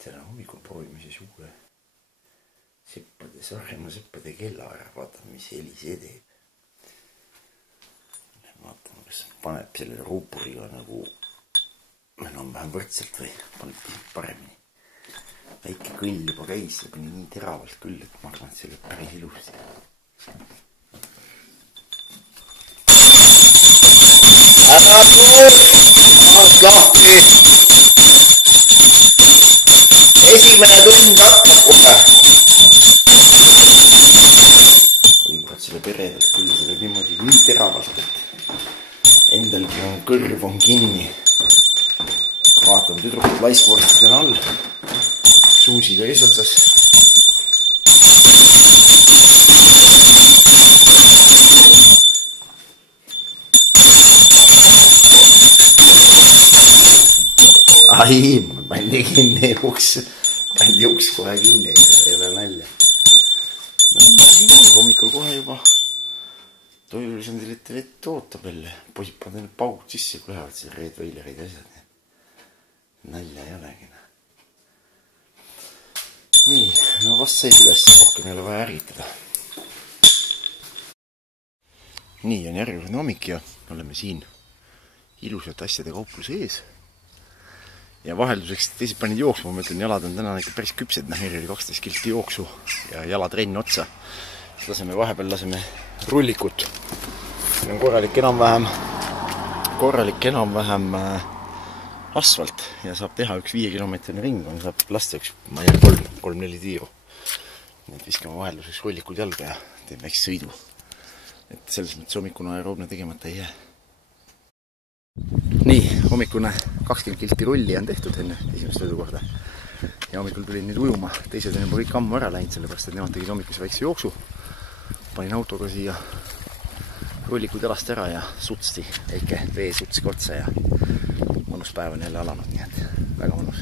täna hommikul proovime siis uue Saaremaa seppade kella ära, vaatame, mis heli see teeb. Vaatame, kas paneb selle ruupuriga nagu enam-vähem võrdselt või paneb paremini. Väike kõll juba käis ja pani nii teravalt küll, et ma arvan, et see lööb päris ilusti. Ära pool! Maast lahti! Esimene tund hakkab kohe! Võivad selle peredelt küll selle niimoodi nii teravalt, et endalgi on kõrv on kinni. Vaatame, tüdrukud laiskvorstid on all. Suusiga eesotsas. Ai, pandi kinni uks. Pandi uks kohe kinni, ei ole nalja. No, siin on hommikul kohe juba toilulisandil ette vett ootab jälle. Poisid pannud need paugud sisse, kui lähevad siin reedveilerid ja asjad. Nalja ei olegi. Nii, no vast said üles, rohkem ei ole vaja ärgitada. Nii, on järgmine hommik ja oleme siin ilusate asjade kaupluse ees. Ja vahelduseks teised panid jooksma, ma ütlen, jalad on täna ikka päris küpsed, meil oli 12 kilti jooksu ja jalatrenn otsa. Vahepeal rullikut. Meil on korralik enam-vähem asfalt ja saab teha üks 5-kilomeetrine ring, saab lasta üks, ma ei tea, 3-4 tiiru. Nii et viskame vahelduseks rullikud jalga ja teeme väikse sõidu. Et selles mõttes hommikune aeroobne tegemata ei jää. Nii, hommikune 20 kilti rulli on tehtud enne esimest sõidukorda. Ja hommikul tulin nüüd ujuma. Teised on juba kõik ammu ära läinud, sellepärast et nemad tegid hommikuse väikse jooksu. Panin autoga siia rullikud jalast ära ja sutsti, väike veesutski otsa ja mõnus päev on jälle alanud, nii et väga mõnus.